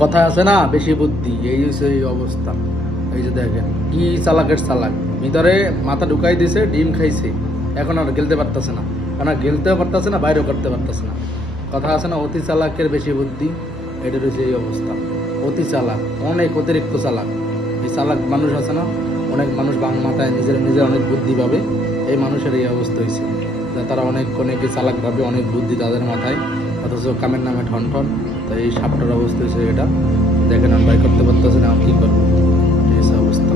কথা আছে না, বেশি বুদ্ধি, এই হচ্ছে এই অবস্থা। এই যে দেখেন কি চালাকের চালাক, ভিতরে মাথা ঢুকাই দিছে, ডিম খাইছে, এখন আর গেলতে পারতেছে না, কারণ গেলতেও পারতেছে না, বাইরেও করতে পারতেছে না। কথা আছে না, অতি চালাকের বেশি বুদ্ধি, এটা রয়েছে এই অবস্থা। অতি চালাক, অনেক অতিরিক্ত চালাক। এই চালাক মানুষ আছে না, অনেক মানুষ বাং মাথায় নিজের নিজের অনেক বুদ্ধি পাবে, এই মানুষের এই অবস্থা হয়েছে। তারা অনেকে চালাক ভাবে, অনেক বুদ্ধি তাদের মাথায়, অথচ কামের নামে ঠন ঠন। তাই এই সাপটার অবস্থা হয়েছে এটা। দেখেন আমি বাই করতে পারতেছি না, আমি কী করবো, এই অবস্থা।